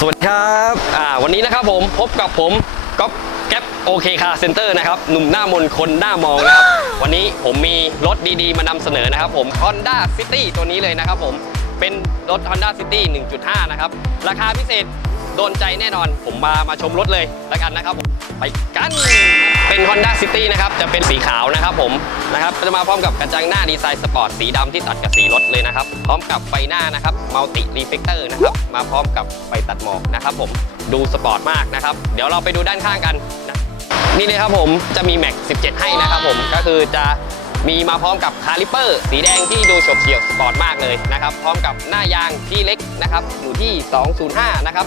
สวัสดีครับวันนี้นะครับผมพบกับผมก๊อฟแก๊ปโอเคคาเซ็นเตอร์นะครับหนุ่มหน้ามนคนหน้ามองนะครับ วันนี้ผมมีรถดีๆ มานำเสนอนะครับผม Honda City ตัวนี้เลยนะครับผมเป็นรถ Honda City 1.5 นะครับ ราคาพิเศษ โดนใจแน่นอน ผมมามาชมรถเลยแล้วกันนะครับผมไปกัน เป็น Honda City นะครับ จะเป็นสีขาวนะครับผมนะครับจะมาพร้อมกับกระจังหน้าดีไซน์สปอร์ตสีดำที่ตัดกับสีรถเลยนะครับ พร้อมกับไฟหน้านะครับมัลติรีเฟกเตอร์นะครับ มาพร้อมกับไฟตัดหมอกนะครับผมดูสปอร์ตมากนะครับ เดี๋ยวเราไปดูด้านข้างกันนะนี่เลยครับผมจะมีแม็ก17 ให้นะครับผมก็คือจะ มีมาพร้อมกับคาลิเปอร์ สีแดงที่ดูโฉบเฉี่ยวสปอร์ตมากเลยนะครับ พร้อมกับหน้ายางที่เล็กนะครับ อยู่ที่ 205 นะครับ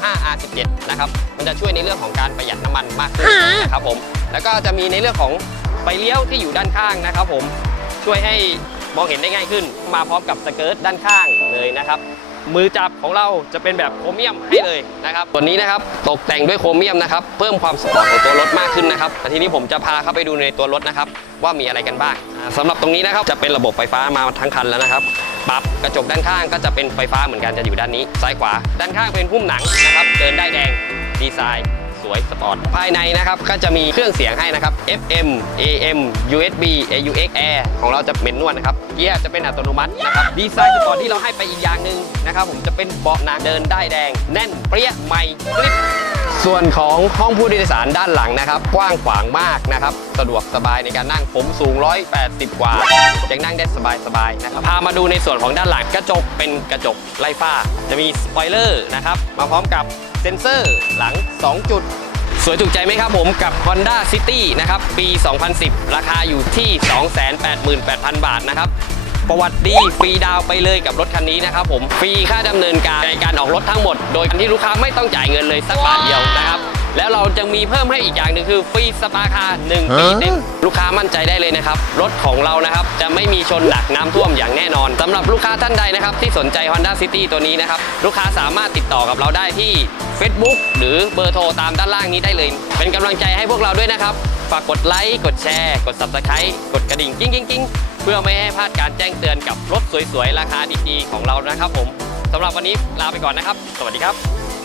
45 R17 นะครับ มันจะช่วยในเรื่องของการประหยัดน้ำมันมากขึ้นนะครับผม แล้วก็จะมีในเรื่องของไฟเลี้ยวที่อยู่ด้านข้างนะครับผม ช่วยให้มองเห็นได้ง่ายขึ้น มาพร้อมกับสเกิร์ตด้านข้างเลยนะครับ มือจับของเราจะเป็นแบบโครเมียมให้เลยนะครับตัวนี้นะครับตกแต่งด้วยโครเมียมนะครับเพิ่มความสปอร์ตของตัวรถมากขึ้นนะครับแต่ทีนี้ผมจะพาเข้าไปดูในตัวรถนะครับว่ามีอะไรกันบ้างสำสำหรับตรงนี้นะครับจะเป็นระบบไฟฟ้ามาทั้งคันแล้วนะครับปรับกระจกด้านข้างก็จะเป็นไฟฟ้าเหมือนกันจะอยู่ด้านนี้ ซ้ายขวา ด้านข้างเป็นหุ้มหนังนะครับเดินได้แดงดีไซน์ วยสปอร์ตภายในนะครับก็จะมีเครื่องเสียงให้นะครับ FM AM USB AUX Air ของเราจะเป็นนวดนะครับเกียร์จะเป็นอัตโนมัตินะครับดีไซน์สปอร์ตที่เราให้ไปอีกอย่างหนึ่งนะครับผมจะเป็นเบาะหนังเดินได้แดง แน่นเปรี้ยใหม่กริบส่วนของห้องผู้โดยสารด้านหลังนะครับ กว้างขวางมากนะครับ สะดวกสบายในการนั่งผมสูง 180 กว่ายังนั่งได้สบายๆนะครับพามาดูในส่วนของด้านหลังกระจกเป็นกระจกไล่ฟ้า จะมีสปอยเลอร์นะครับ มาพร้อมกับ เซ็นเซอร์หลัง 2 จุด สวยถูกใจไหมครับผมกับ Honda City นะครับ ปี 2010 ราคาอยู่ที่ 288,000 บาทนะครับประวัติดีฟรีดาวไปเลยกับรถคันนี้นะครับผมฟรีค่าดำเนินการในการออกรถทั้งหมด โดยที่ลูกค้าไม่ต้องจ่ายเงินเลยสักบาทเดียวนะครับ แล้วเราจะมีเพิ่มให้อีกอย่างหนึ่งคือฟรีสปาคา1ปีเต็มลูกค้ามั่นใจได้เลยนะครับ รถของเรานะครับ จะไม่มีชนหนักน้ำท่วมอย่างแน่นอนสำหรับลูกค้าท่านใดนะครับ ที่สนใจ Honda City ตัวนี้นะครับ ลูกค้าสามารถติดต่อกับเราได้ที่ Facebook หรือเบอร์โทรตามด้านล่างนี้ได้เลย เป็นกำลังใจให้พวกเราด้วยนะครับฝากกดไลค์กดแชร์กด Subscribe กดกระดิ่งกิ้งกิ้งกิ้งเพื่อไม่ให้พลาดการแจ้งเตือนกับรถสวยๆ ราคาดีๆของเรานะครับผมสำหรับวันนี้ลาไปก่อนนะครับ สวัสดีครับ